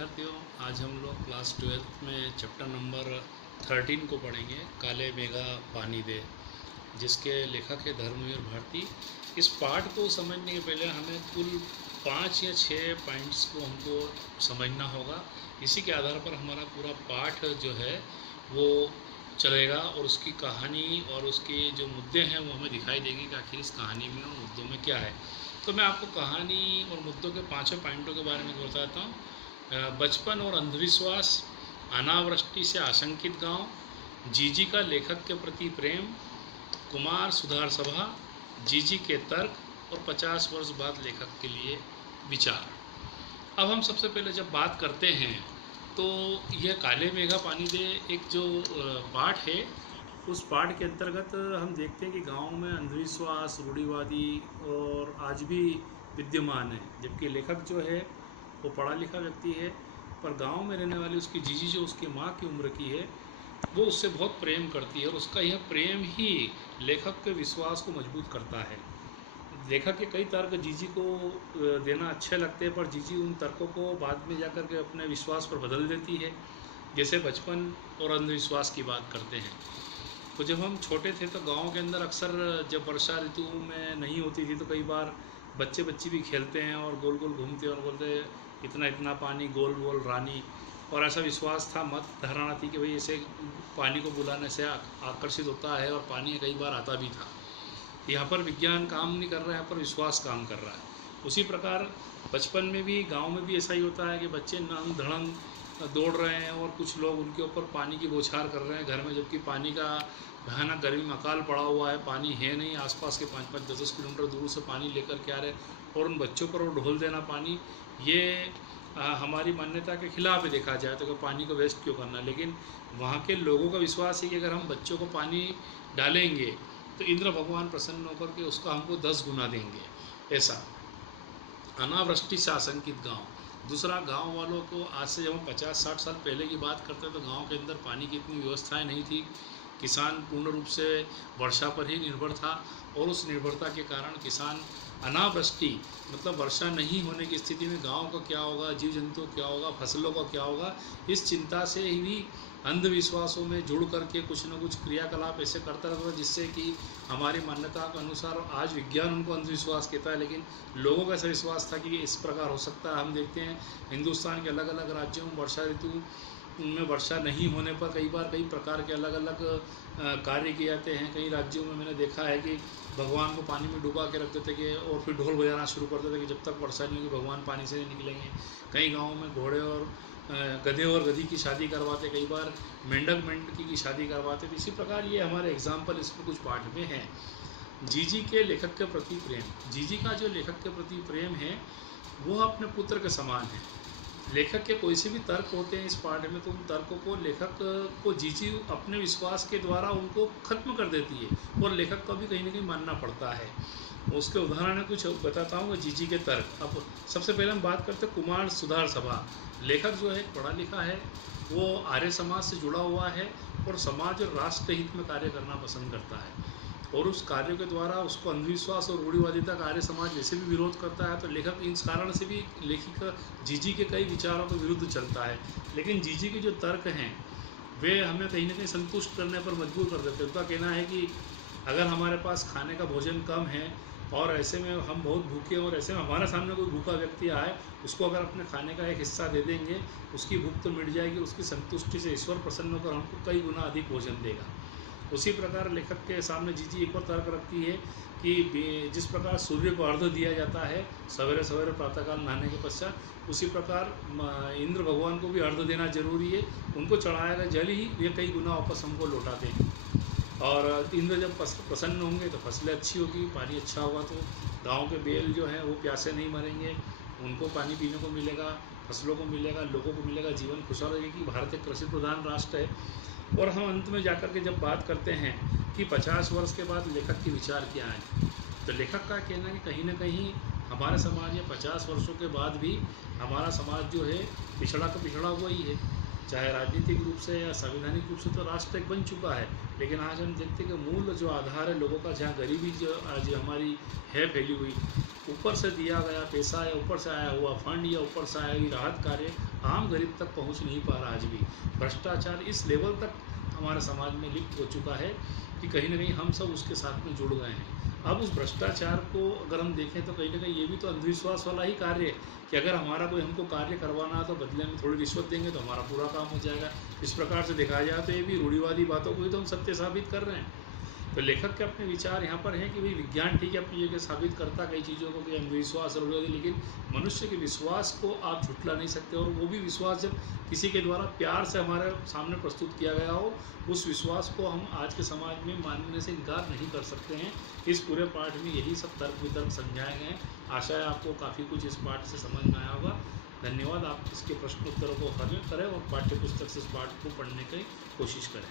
विद्यार्थियों, आज हम लोग क्लास 12th में चैप्टर नंबर 13 को पढ़ेंगे, काले मेघा पानी दे, जिसके लेखक है धर्मवीर भारती। इस पाठ को समझने के पहले हमें कुल 5 या 6 पॉइंट्स को हमको समझना होगा। इसी के आधार पर हमारा पूरा पाठ जो है वो चलेगा और उसकी कहानी और उसके जो मुद्दे हैं वो हमें दिखाई देंगे कि आखिर इस कहानी में और मुद्दों में क्या है। तो मैं आपको कहानी और मुद्दों के 5 पॉइंटों के बारे में बताता हूँ। बचपन और अंधविश्वास, अनावृष्टि से आशंकित गांव, जीजी का लेखक के प्रति प्रेम, कुमार सुधार सभा, जीजी के तर्क और 50 वर्ष बाद लेखक के लिए विचार। अब हम सबसे पहले जब बात करते हैं तो यह काले मेघा पानी दे एक जो पाठ है, उस पाठ के अंतर्गत हम देखते हैं कि गांव में अंधविश्वास, रूढ़िवादी और आज भी विद्यमान है। जबकि लेखक जो है वो पढ़ा लिखा व्यक्ति है, पर गांव में रहने वाली उसकी जीजी जो उसकी माँ की उम्र की है, वो उससे बहुत प्रेम करती है और उसका यह प्रेम ही लेखक के विश्वास को मजबूत करता है। लेखक के कई तर्क जीजी को देना अच्छे लगते हैं, पर जीजी उन तर्कों को बाद में जाकर के अपने विश्वास पर बदल देती है। जैसे बचपन और अंधविश्वास की बात करते हैं तो जब हम छोटे थे तो गांव के अंदर अक्सर जब वर्षा ऋतु में नहीं होती थी तो कई बार बच्चे बच्ची भी खेलते हैं और गोल गोल घूमते हैं और बोलते इतना इतना पानी, गोल गोल रानी। और ऐसा विश्वास था, मत धारणा थी कि भाई ऐसे पानी को बुलाने से आकर्षित होता है और पानी कई बार आता भी था। यहाँ पर विज्ञान काम नहीं कर रहा है, यहाँ पर विश्वास काम कर रहा है। उसी प्रकार बचपन में भी गांव में भी ऐसा ही होता है कि बच्चे नाम धड़ंग दौड़ रहे हैं और कुछ लोग उनके ऊपर पानी की बौछार कर रहे हैं घर में, जबकि पानी का भयानक गर्मी में अकाल पड़ा हुआ है, पानी है नहीं, आसपास के 5-5, 10-10 किलोमीटर दूर से पानी लेकर के आ रहे और उन बच्चों पर वो ढोल देना पानी, ये हमारी मान्यता के खिलाफ है देखा जाए तो कि पानी को वेस्ट क्यों करना। लेकिन वहाँ के लोगों का विश्वास है कि अगर हम बच्चों को पानी डालेंगे तो इंद्र भगवान प्रसन्न होकर के उसका हमको 10 गुना देंगे। ऐसा अनावृष्टि से आशंकित गाँव। दूसरा, गांव वालों को आज से जब हम 50-60 साल पहले की बात करते हैं तो गांव के अंदर पानी की इतनी व्यवस्थाएं नहीं थी। किसान पूर्ण रूप से वर्षा पर ही निर्भर था और उस निर्भरता के कारण किसान अनावृष्टि मतलब वर्षा नहीं होने की स्थिति में गांव का क्या होगा, जीव जंतु क्या होगा, फसलों का क्या होगा, इस चिंता से ही अंधविश्वासों में जुड़ करके कुछ न कुछ क्रियाकलाप ऐसे करता रहता था जिससे कि हमारी मान्यता के अनुसार, आज विज्ञान उनको अंधविश्वास कहता है लेकिन लोगों का ऐसा विश्वास था कि इस प्रकार हो सकता है। हम देखते हैं हिंदुस्तान के अलग अलग राज्यों में वर्षा ऋतु में वर्षा नहीं होने पर कई बार कई प्रकार के अलग अलग कार्य किए जाते हैं। कई राज्यों में मैंने देखा है कि भगवान को पानी में डुबा के रख देते कि और फिर ढोल बजाना शुरू कर देते कि जब तक वर्षा नहीं होगी भगवान पानी से नहीं निकलेंगे। कई गाँवों में घोड़े और गधे और गधी की शादी करवाते, कई बार मेंढक मेंढकी की शादी करवाते। तो इसी प्रकार ये हमारे एग्जाम्पल इसमें कुछ पाठ में हैं। जीजी के लेखक के प्रति प्रेम। जीजी का जो लेखक के प्रति प्रेम है वो अपने पुत्र के समान है। लेखक के कोई से भी तर्क होते हैं इस पाठ में तो उन तर्कों को लेखक को जीजी अपने विश्वास के द्वारा उनको खत्म कर देती है और लेखक को भी कहीं ना कहीं मानना पड़ता है। उसके उदाहरण में कुछ बताता हूँ जीजी के तर्क। अब सबसे पहले हम बात करते हैं कुमार सुधार सभा। लेखक जो है पढ़ा लिखा है, वो आर्य समाज से जुड़ा हुआ है और समाज और राष्ट्र हित में कार्य करना पसंद करता है और उस कार्य के द्वारा उसको अंधविश्वास और रूढ़िवादिता का आर्य समाज वैसे भी विरोध करता है। तो लेखक इस कारण से भी लेखिका जीजी के कई विचारों के विरुद्ध चलता है, लेकिन जीजी के जो तर्क हैं वे हमें कहीं ना कहीं संतुष्ट करने पर मजबूर कर देते हैं। उनका कहना है कि अगर हमारे पास खाने का भोजन कम है और ऐसे में हम बहुत भूखे और ऐसे में हमारे सामने कोई भूखा व्यक्ति आए, उसको अगर अपने खाने का एक हिस्सा दे देंगे उसकी भूख तो मिट जाएगी, उसकी संतुष्टि से ईश्वर प्रसन्न होकर हमको कई गुना अधिक भोजन देगा। उसी प्रकार लेखक के सामने जीजी एक और तर्क रखती है कि जिस प्रकार सूर्य को अर्घ्य दिया जाता है सवेरे सवेरे प्रातःकाल नहाने के पश्चात, उसी प्रकार इंद्र भगवान को भी अर्घ्य देना जरूरी है। उनको चढ़ाया गया जल ही ये कई गुना वापस हमको लौटाते हैं और इंद्र जब प्रसन्न होंगे तो फसलें अच्छी होगी, पानी अच्छा होगा तो गाँव के बैल जो हैं वो प्यासे नहीं मरेंगे, उनको पानी पीने को मिलेगा, फसलों को मिलेगा, लोगों को मिलेगा, जीवन खुशहाल रहेगी। भारत एक कृषि प्रधान राष्ट्र है। और हम अंत में जाकर के जब बात करते हैं कि 50 वर्ष के बाद लेखक के विचार क्या हैं, तो लेखक का कहना है कि कहीं ना कहीं हमारे समाज में 50 वर्षों के बाद भी हमारा समाज जो है पिछड़ा तो पिछड़ा हुआ ही है। चाहे राजनीतिक रूप से या संवैधानिक रूप से तो राष्ट्र एक बन चुका है, लेकिन आज हम देखते हैं कि मूल जो आधार है लोगों का, जहाँ गरीबी जो आज हमारी है फैली हुई, ऊपर से दिया गया पैसा या ऊपर से आया हुआ फंड या ऊपर से आई हुई राहत कार्य आम गरीब तक पहुंच नहीं पा रहा। आज भी भ्रष्टाचार इस लेवल तक हमारे समाज में लिप्त हो चुका है कि कहीं ना कहीं हम सब उसके साथ में जुड़ गए हैं। अब उस भ्रष्टाचार को अगर हम देखें तो कहीं ना कहीं ये भी तो अंधविश्वास वाला ही कार्य है कि अगर हमारा कोई हमको कार्य करवाना है तो बदले में थोड़ी रिश्वत देंगे तो हमारा पूरा काम हो जाएगा। इस प्रकार से देखा जाए तो ये भी रूढ़िवादी बातों को ही तो हम सत्य साबित कर रहे हैं। तो लेखक के अपने विचार यहाँ पर हैं कि भाई विज्ञान ठीक है अपनी जगह साबित करता कई चीज़ों को कि अंधविश्वास और रूढ़िवादी, लेकिन मनुष्य के विश्वास को आप झुठला नहीं सकते। और वो भी विश्वास जब किसी के द्वारा प्यार से हमारे सामने प्रस्तुत किया गया हो, उस विश्वास को हम आज के समाज में मानने से इनकार नहीं कर सकते हैं। इस पूरे पाठ में यही सब तर्क वितर्क समझाए गए हैं। आशा है आपको काफ़ी कुछ इस पाठ से समझ में आया होगा। धन्यवाद। आप इसके प्रश्न उत्तरों को हल करें और पाठ्य पुस्तक से इस पाठ को पढ़ने की कोशिश करें।